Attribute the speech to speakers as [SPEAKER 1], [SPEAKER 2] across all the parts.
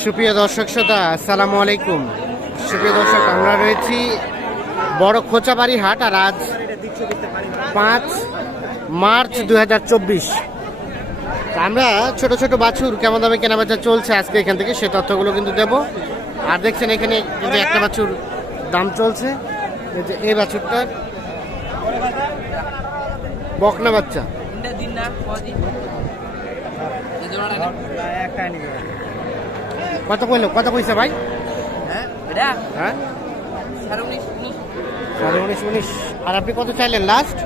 [SPEAKER 1] সুপ্রিয় দর্শক শ্রোতা আসসালামু আলাইকুম। সুপ্রিয় দর্শক আমরা রয়েছি বড় খোঁচাবাড়ি হাট আর আজ পাঁচ মার্চ দু হাজার চব্বিশ। আমরা ছোট ছোট বাছুর কেমন দামে কেনাবেচা চলছে আজকে এখান থেকে সে তথ্যগুলো কিন্তু দেব। আর দেখছেন এখানে কিন্তু একটা বাছুর দাম চলছে এই যে এই বাছুরটার বকনা বাচ্চা। কত কইলো? কত কইছে ভাই? হ্যাঁ? সাড়ে উনিশ উনিশ। আর আপনি কত চাইলেন লাস্ট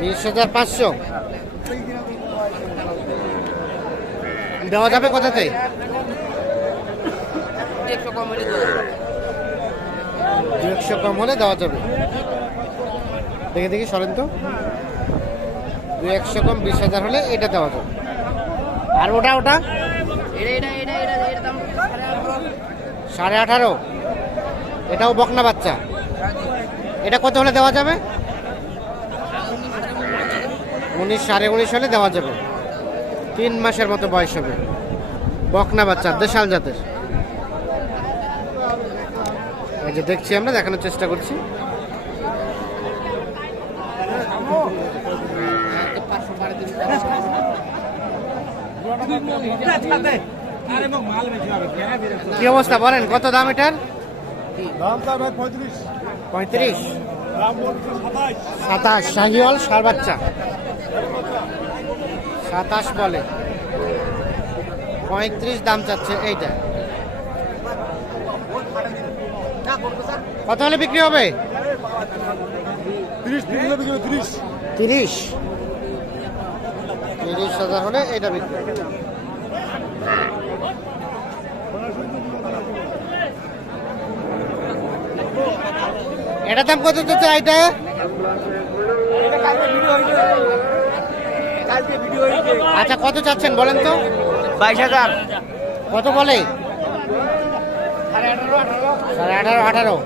[SPEAKER 1] বিশ হাজার পাঁচশো। দেওয়া যাবে কোথাতে? একশো কম হলে দেওয়া যাবে। দেখে দেখি সরেন তো। দু একশো কম বিশ হাজার হলে এটা দেওয়া যাবে। আর ওটা ওটা? সাড়ে আঠারো। এটাও বকনা বাচ্চা? এটা কত হলে দেওয়া যাবে? উনিশ সাড়ে উনিশ হলে দেওয়া যাবে। তিন মাসের মতো বয়স হবে। বকনা বাচ্চা দেশাল জাতের। এই যে দেখছি আমরা দেখানোর চেষ্টা করছি। কি অবস্থা বলেন কত দাম এটার? পঁয়ত্রিশ। সাতাশ। শাহিওয়াল সার বাচ্চা। সাতাশ বলে। পঁয়ত্রিশ দাম চাচ্ছে এইটা কত হলে বিক্রি হবে তিরিশ। তিরিশ? হাজার হলে এটা বিক্রি এটা দাম কত চাচ্ছে এটা? আচ্ছা কত চাচ্ছেন বলেন তো?
[SPEAKER 2] বাইশ হাজার।
[SPEAKER 1] কত বলে? সাড়ে আঠারো আঠারো।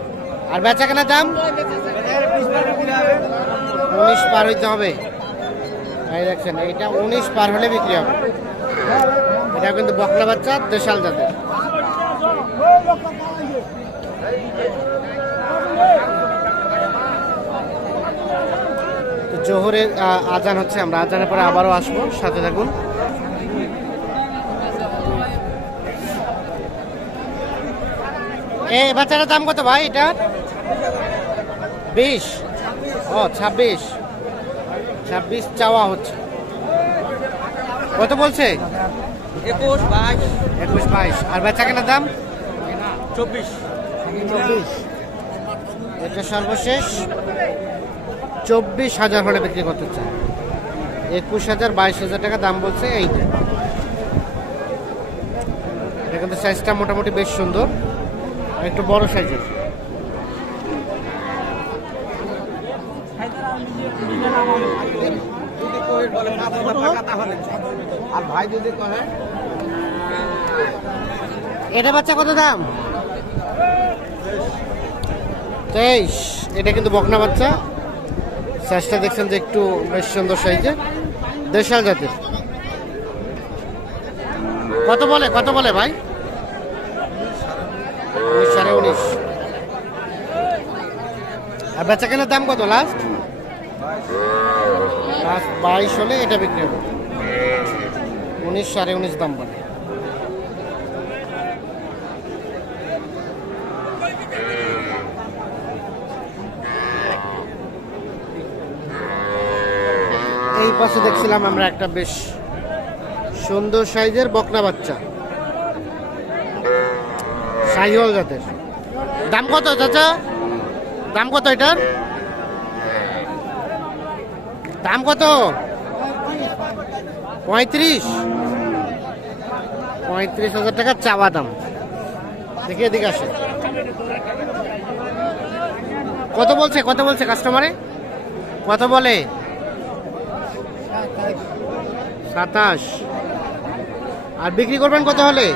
[SPEAKER 1] আর বেচা কেনার দাম? উনিশ পার হইতে হবে। এই দেখছেন, এইটা উনিশ পার হলে বিক্রি হবে। এটা কিন্তু বকলা বাচ্চা, দেশাল জাতের। জোহরের আজান হচ্ছে, আমরা আজানের পরে আবারও আসব, সাথে থাকুন। এ, বাচ্চাটার দাম কত ভাই এটা? বিশ। ও, ছাব্বিশ। ছাব্বিশ চাওয়া হচ্ছে। কত বলছে?
[SPEAKER 2] একুশ বাইশ।
[SPEAKER 1] একুশ বাইশ। আর বেচা কেনার দাম?
[SPEAKER 2] চব্বিশ।
[SPEAKER 1] চব্বিশ। এটা সর্বশেষ। চব্বিশ হাজার হলে বিক্রি করতে চায়। একুশ হাজার বাইশ হাজার টাকা দাম বলছে এইটা এটা কিন্তু সাইজটা মোটামুটি বেশ সুন্দর। একটু বড় সাইজের
[SPEAKER 2] আর ভাই যদি কহে
[SPEAKER 1] এটা বাচ্চা কত দাম? তেইশ। এটা কিন্তু বকনা বাচ্চা। সাইজটা দেখছেন যে একটু বেশ সুন্দর সাইজের দেশাল জাতের। কত বলে কত বলে ভাই? সাড়ে উনিশ। আর বেচা কেনার দাম কত লাস্ট বাইশ হলে এটা বিক্রি হবে। উনিশ সাড়ে উনিশ দাম বলে। এই পাশে দেখছিলাম আমরা একটা বেশ সুন্দর সাইজের বকনা বাচ্চা। সাইহল জাতের। দাম কত চাচা? দাম কত এটার? দাম কত? পঁয়ত্রিশ। পঁয়ত্রিশ হাজার টাকা চাওয়া দাম। দেখে এদিকে আসে। কত বলছে? কত বলছে কাস্টমারে কত বলে? সাতাশ। আর বিক্রি করবেন কত হলে?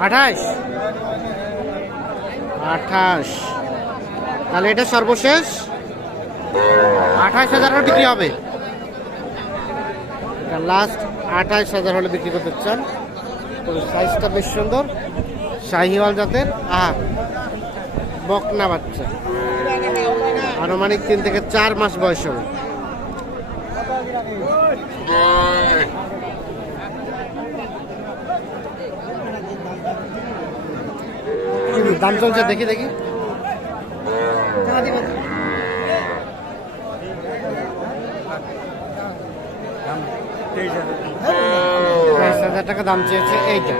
[SPEAKER 1] আঠাশ। আঠাশ। তাহলে এটা সর্বশেষ। আঠাশ হাজার বিক্রি হবে। লাস্ট আঠাইশ হাজার হলে বিক্রি করতে চান। তো সাইজটা বেশ সুন্দর। শাহিওয়াল জাতের। আহা, বকনা বাচ্চা। আনুমানিক তিন থেকে চার মাস বয়স হবে। দাম চলছে, দেখি দেখি। বাইশ হাজার টাকা দাম চেয়েছে এইটা।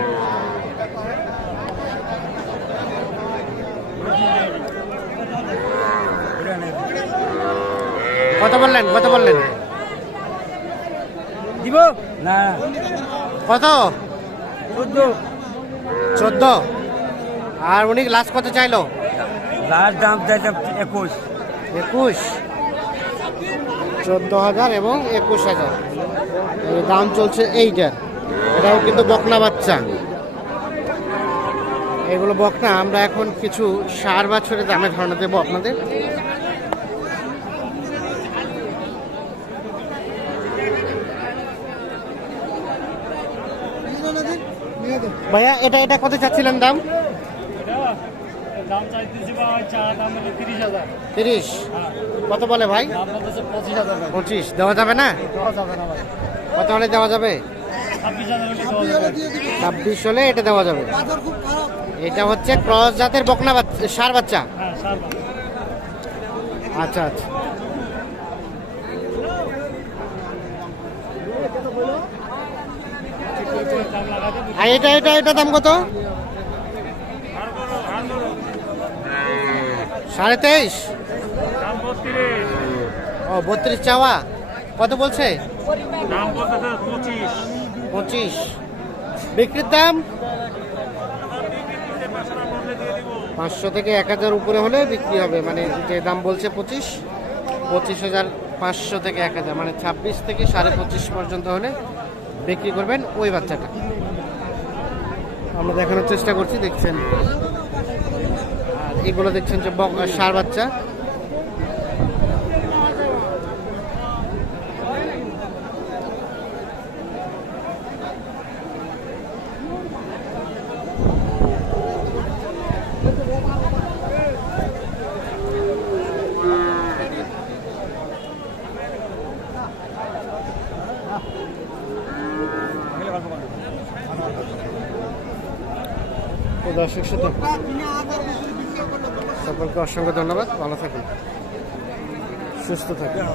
[SPEAKER 1] কত বললেন? কত বললেন?
[SPEAKER 2] দিব? না।
[SPEAKER 1] কত?
[SPEAKER 2] চোদ্দ।
[SPEAKER 1] চোদ্দ। আর উনি লাস্ট কত চাইলো?
[SPEAKER 2] লাস্ট দাম চাইছে একুশ।
[SPEAKER 1] একুশ। চোদ্দ হাজার এবং একুশ হাজার। দাম চলছে এইটার। এটাও কিন্তু বকনা বাচ্চা। এগুলো বকনা আমরা এখন কিছু সার বছরের দামের ধারণা দেবো আপনাদের। ভাইয়া এটা এটা কত চাচ্ছিলেন দাম?
[SPEAKER 3] দাম দাম তিরিশ।
[SPEAKER 1] কত বলে ভাই?
[SPEAKER 3] দাম পঁচিশ
[SPEAKER 1] পঁচিশ। দেওয়া যাবে না?
[SPEAKER 3] দেওয়া যাবে না ভাই।
[SPEAKER 1] কত হলে দেওয়া যাবে?
[SPEAKER 3] ছাব্বিশ হলে
[SPEAKER 1] এটা দেওয়া যাবে। এটা হচ্ছে ক্রস জাতের বকনা বাচ্চা, সার বাচ্চা। আচ্ছা আচ্ছা। আর এটা এটা এটা দাম কত? সাড়ে তেইশ? ও, বত্রিশ চাওয়া। কত বলছে?
[SPEAKER 3] দাম পঁচিশ।
[SPEAKER 1] পঁচিশ। বিক্রির দাম? পাঁচশো থেকে এক হাজার উপরে হলে বিক্রি হবে মানে যে দাম বলছে পঁচিশ পঁচিশ হাজার পাঁচশো থেকে এক হাজার মানে ছাব্বিশ থেকে সাড়ে পঁচিশ পর্যন্ত হলে বিক্রি করবেন ওই বাচ্চাটা। আমরা দেখানোর চেষ্টা করছি, দেখছেন? আর এগুলো দেখছেন যে ষাঁড় বাচ্চা। দর্শক সকলকে অসংখ্য ধন্যবাদ। ভালো থাকুন। সুস্থ থাকুন।